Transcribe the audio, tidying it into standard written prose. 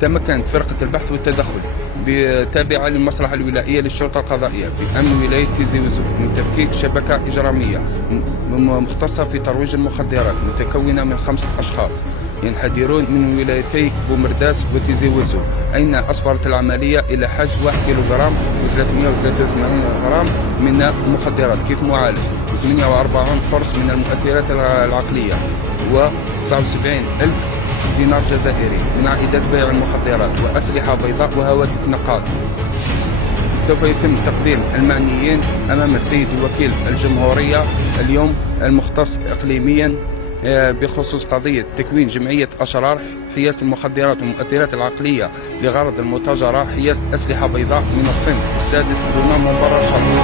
تمكنت فرقة البحث والتدخل تابعة للمصلحة الولائية للشرطة القضائية بأمن ولاية تيزي وزو من تفكيك شبكة إجرامية مختصة في ترويج المخدرات متكونة من 5 أشخاص ينحدرون من ولايتي بومرداس وتيزي وزو، أين أسفرت العملية إلى حجز 1 كيلوغرام و383 غرام من المخدرات كيف معالج، 48 قرص من المؤثرات العقلية و79 ألف دينار جزائري من عائدات بيع المخدرات وأسلحة بيضاء وهواتف نقاط. سوف يتم تقديم المعنيين أمام السيد الوكيل الجمهورية اليوم المختص إقليميا بخصوص قضية تكوين جمعية أشرار حياز المخدرات والمؤثرات العقلية لغرض المتاجرة حياز أسلحة بيضاء من الصنف السادس دون مبرر شرعي.